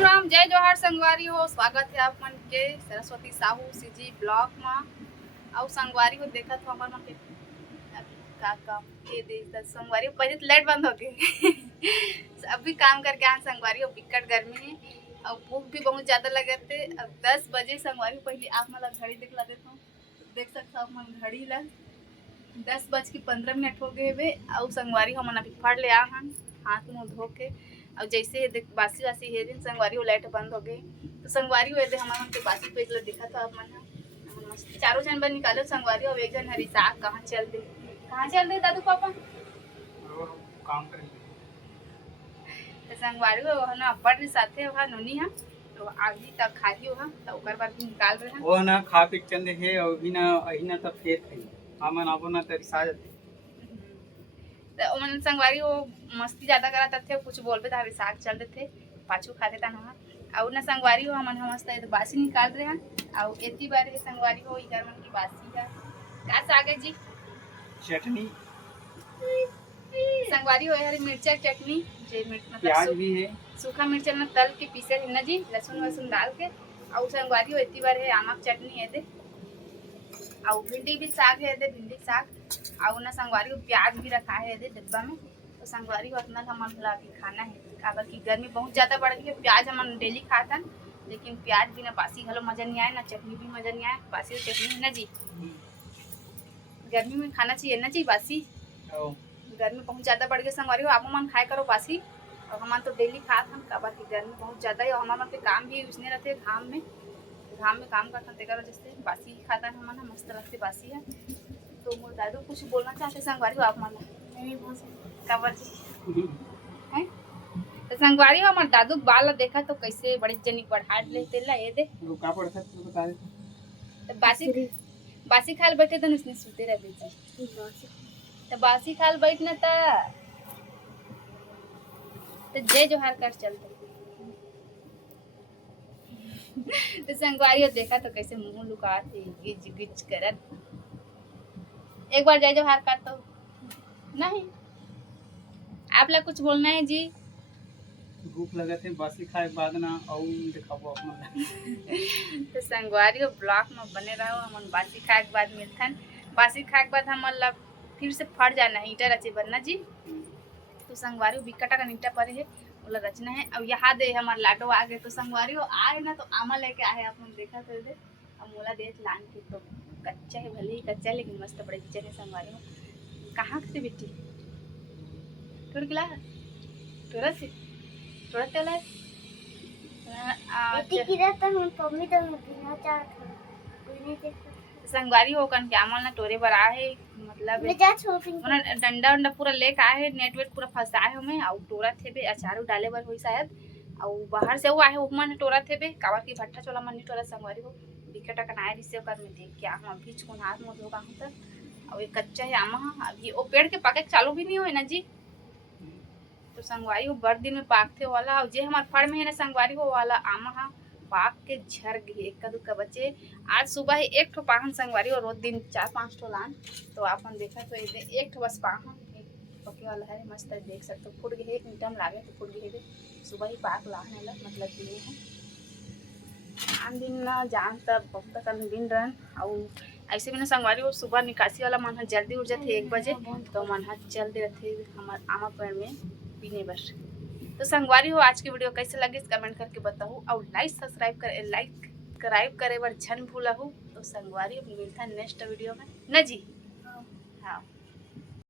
राम राम जय जोहार संगवारी हो। स्वागत है आप मन के सरस्वती साहू सीजी ब्लॉक में। और संगवारी हो देखा तो हमार मन के का काम के दे संगवारी हो पहले तो लाइट बंद हो गई अभी काम करके आए संगवारी हो। बिकट गर्मी है और भूख भी बहुत ज्यादा लगे थे। अब 10 बजे संगवारी हो पहले आप मतलब घड़ी दिखला देता हूँ, देख सकते हो मन घड़ी ला 10:15 हो गए वे। और संगवारी हो मन अभी फड़ ले आ हन हाथ मुँह धो के। और जैसे बासी वासी है दिन संगवारी हो लाइट बंद हो गई तो संगवारी हो हमारे के बासी पे दिखा था आप मन चारों जन बन निकालो संगवारी हो। एक जन हरी साग कहाँ चल दे दादू पापा काम कर तो संगवारी हो ना अब्बड़ साथे हो नोनी हा तो आगी तक खाली हो तो ओकर बाद भी निकाल रहे हैं वो ना खा पी चंद है और बिना अहिना तब खेत है हमन अपना तरीसा जाते तो मन संगवारी हो मस्ती ज्यादा करता थे। कुछ बोलबे तो हरी साग चल देते पाछू खाते ता ना और ना संगवारी हो हमन मस्त है तो बासी निकाल रहे हैं। और एती बार संगवारी हो इधर मन की बासी है का साग है जी चटनी संगवारी हो हरी मिर्चा चटनी जे प्याज मतलब भी है सूखा मिर्चा में तल के पीसे है ना जी लहसुन वसुन डाल के। और संगवारी हो इतनी बार है आमक चटनी है दे और भिंडी भी साग है दे भिंडी साग। और ना संगवारी हो प्याज भी रखा है दे डिब्बा में तो संगवारी हो अपना हमन ला के खाना है काबर की गर्मी बहुत ज्यादा बढ़ गई है। प्याज हमन डेली खाता लेकिन प्याज बिना बासी घलो मजा नहीं आए ना चटनी भी मजा नहीं आए। बासी चटनी है ना जी गर्मी में खाना चाहिए ना जी बासी। गर्मी बहुत ज्यादा बढ़ गई संगवारी हो आप मन खाए करो बासी और हमार तो डेली खात हम काबर की गर्मी बहुत ज्यादा है। और हमार मन के काम भी उसने रहते घाम में काम करता तेकर वजह से बासी खाता है हमन मस्त लगते बासी है। तो मोर दादू कुछ बोलना चाहते संगवारी हो आप मन काबर जी हैं तो संगवारी हो हमार दादू बाल देखा तो कैसे बड़ी जनी बढ़ा लेते ला ये दे रुका पड़ता तो बता दे तो बासी खाल बैठे तो इसने सुते रह बेची तो बासी खाल बैठना तो जय जोहार कर चलते तो संगवारी हो देखा तो कैसे मुंह लुकाते गिच गिच करत एक बार जय जोहार कर तो नहीं आप लोग कुछ बोलना है जी भूख लगत है बासी खाए बाद ना और दिखाबो अपना तो संगवारी हो ब्लॉक में बने रहो हमन बासी खाए के बाद मिलथन। बासी खाए के बाद हमन ला फिर से फट जाना है ईटा रचे बनना जी तो संगवारी हो बिकटा का ईटा परे है ओला रचना है। अब यहाँ दे हमार लाडो आ गए तो संगवारी हो आए ना तो आमा लेके आए अपन देखा तो दे अब मोला दे लान के तो कच्चा है भले ही कच्चा लेकिन मस्त बड़े किचन है संगवारी हो। कहाँ से बेटी थोड़ा गिला थोड़ा से थोड़ा चला संगवारी हो कन क्या ना टोरे बर आए मतलब डंडा उंडा पूरा लेके आए नेट वेट पूरा फंसाए हमें और टोरा थे बे अचारू डाले बर होई शायद और बाहर से वो आए उपमन टोरा थे बे कावर की भट्टा चोला मन टोरा संगवारी हो बिकटा कनाए रिसे कर में देख के हम अभी चुन हाथ में धोगा हूं तक और ये कच्चा है आमा अभी वो पेड़ के पके चालू भी नहीं होए ना जी तो संगवारी हो बड़ दिन में पाकथे वाला और जे हमार फड़ में है ना संगवारी हो वाला आमा हा पाक के झर गए एक दुक्का बचे। आज सुबह ही एक ठो पाहन संगवारी और रोज दिन 4-5 ठो लान तो आपन देखा तो एक ठो बस पाहन एक पके वाला है मस्त देख सकते हो फुट गए एक मिनट लागे तो फुट गए सुबह ही पाक लाने लग मतलब ये है आन दिन ना जान तब बहुत कन दिन रहन और ऐसे भी ना संगवारी हो सुबह निकासी वाला मन जल्दी उठ जाते 1 बजे तो मन चल दे रहे हमारे आमा पेड़ में पीने बर। तो संगवारी हो आज की वीडियो कैसे लगी कमेंट करके बताओ और लाइक सब्सक्राइब करे बर झन भूलहु। तो संगवारी मिलता नेक्स्ट वीडियो में न जी हाँ।